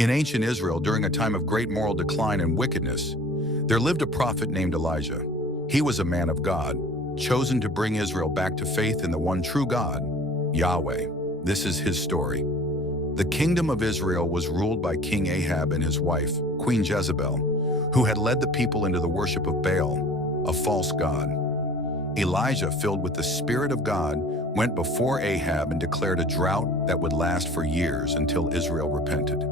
In ancient Israel, during a time of great moral decline and wickedness, there lived a prophet named Elijah. He was a man of God, chosen to bring Israel back to faith in the one true God, Yahweh. This is his story. The kingdom of Israel was ruled by King Ahab and his wife, Queen Jezebel, who had led the people into the worship of Baal, a false god. Elijah, filled with the Spirit of God, went before Ahab and declared a drought that would last for years until Israel repented.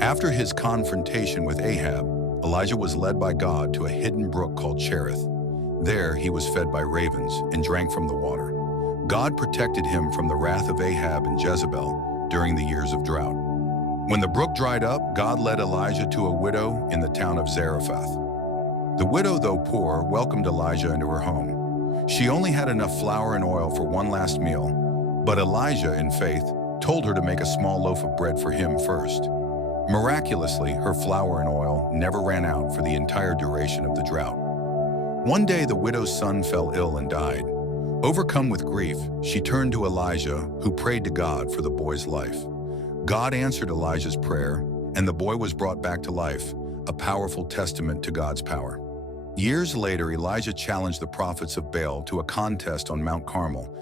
After his confrontation with Ahab, Elijah was led by God to a hidden brook called Cherith. There he was fed by ravens and drank from the water. God protected him from the wrath of Ahab and Jezebel during the years of drought. When the brook dried up, God led Elijah to a widow in the town of Zarephath. The widow, though poor, welcomed Elijah into her home. She only had enough flour and oil for one last meal, but Elijah, in faith, told her to make a small loaf of bread for him first. Miraculously, her flour and oil never ran out for the entire duration of the drought. One day, the widow's son fell ill and died. Overcome with grief, she turned to Elijah, who prayed to God for the boy's life. God answered Elijah's prayer, and the boy was brought back to life, a powerful testament to God's power. Years later, Elijah challenged the prophets of Baal to a contest on Mount Carmel.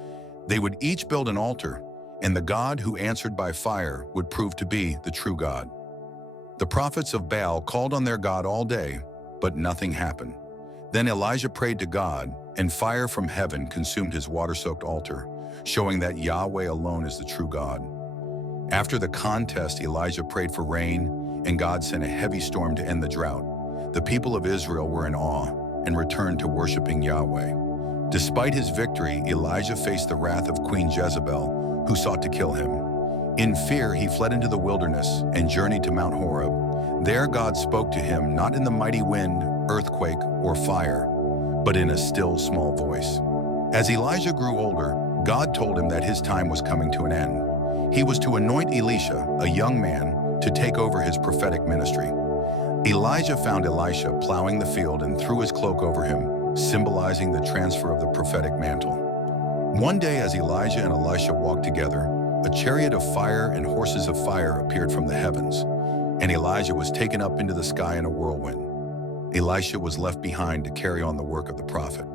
They would each build an altar, and the God who answered by fire would prove to be the true God. The prophets of Baal called on their God all day, but nothing happened. Then Elijah prayed to God, and fire from heaven consumed his water-soaked altar, showing that Yahweh alone is the true God. After the contest, Elijah prayed for rain, and God sent a heavy storm to end the drought. The people of Israel were in awe and returned to worshiping Yahweh. Despite his victory, Elijah faced the wrath of Queen Jezebel, who sought to kill him. In fear, he fled into the wilderness and journeyed to Mount Horeb. There, God spoke to him, not in the mighty wind, earthquake, or fire, but in a still, small voice. As Elijah grew older, God told him that his time was coming to an end. He was to anoint Elisha, a young man, to take over his prophetic ministry. Elijah found Elisha plowing the field and threw his cloak over him, symbolizing the transfer of the prophetic mantle. One day, as Elijah and Elisha walked together, a chariot of fire and horses of fire appeared from the heavens, and Elijah was taken up into the sky in a whirlwind. Elisha was left behind to carry on the work of the prophet.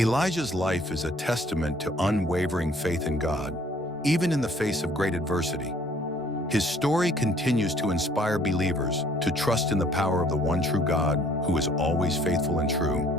Elijah's life is a testament to unwavering faith in God, even in the face of great adversity. His story continues to inspire believers to trust in the power of the one true God, who is always faithful and true.